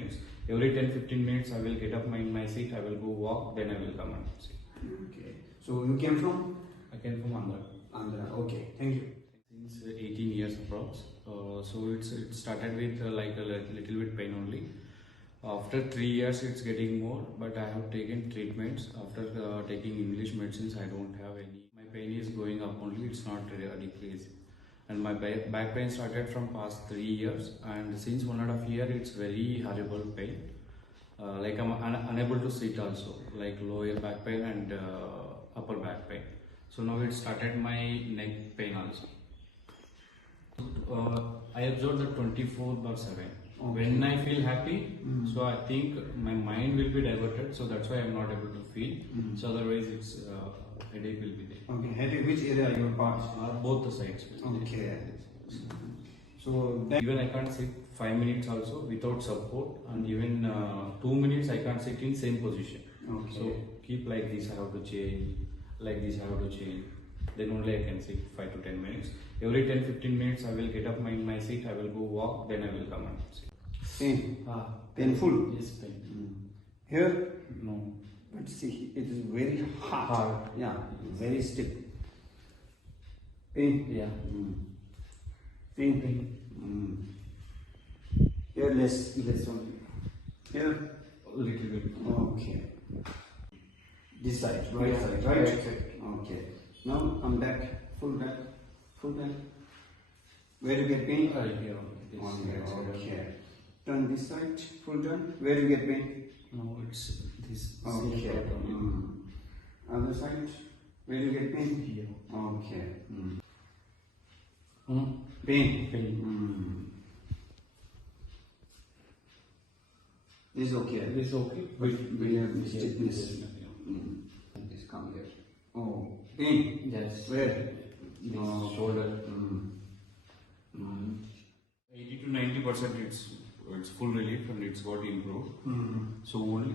minutes. Every 10-15 minutes I will get up in my seat, I will go walk, then I will come and sit. Okay. So you came from? I came from Andhra. Andhra. Okay. Thank you. Since 18 years approx. So it started with like a little bit pain only. After 3 years it's getting more, but I have taken treatments. After taking English medicines, I don't have any. My pain is going up only, it's not decreasing. And my back pain started from past 3 years, and since 1.5 years it's very horrible pain. Like I'm unable to sit also, like lower back pain and upper back pain. So now it started my neck pain also. I observe the 24/7. Okay. When I feel happy, so I think my mind will be diverted, so that's why I'm not able to feel. So otherwise it's headache will be there. Okay, headache, which area your parts? Both the sides will be okay. there. So even I can't sit 5 minutes also without support, and even 2 minutes I can't sit in same position. Okay. So keep like this, I have to change, like this I have to change. Then only I can sit 5 to 10 minutes. Every 10-15 minutes I will get up in my seat, I will go walk, then I will come and sit. Pain? Painful? Yes, pain. Here? No. But see, it is very hard. Hard. Yeah, very stiff. Pain? Yeah. Pain? Here less only. Here? A little bit. Okay. This side, right Yeah, side, right? right side. Okay. Now I'm back, full back. Where you get pain? Here. This Okay, side. okay. Turn this side, full turn. Where you get pain? No, it's this. Okay. Part only. Other side, where you get pain? Here. Okay. Pain? Pain. This is okay. This is okay. We have stiffness. This come here. Oh, pain? Yes. Where? This shoulder. 80 to 90% it's full relief and it's got improved. So only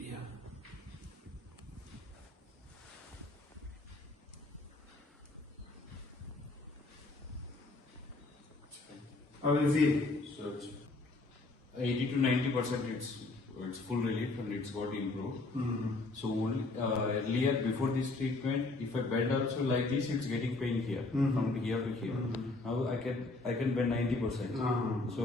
yeah. How will you feel? So it's 80 to 90% it's full relief and it's got improved. So only earlier before this treatment, if I bend also like this, it's getting pain here from here to here. Now I can bend 90%. So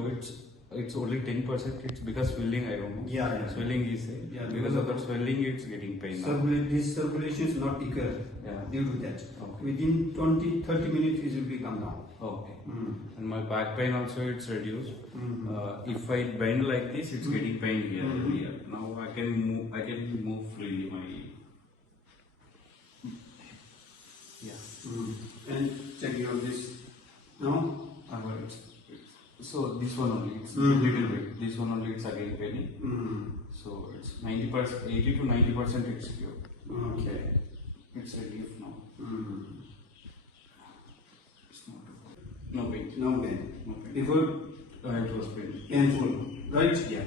it's only 10%. It's because swelling, I don't know. Yeah. Swelling is there. Yeah, because of that swelling, it's getting pain now. This circulation is not equal due to that. Okay. Within 20-30 minutes, it will be come down. Okay. And my back pain also it's reduced. If I bend like this, it's getting pain here. Now I can move freely. And check your this. No? So this one only, it's little bit. This one only, it's again paining. So it's 90%, 80 to 90% it's cured. Okay. It's relief now. It's not no pain. No pain. No pain. Before? It was pain. Painful, right? Yeah.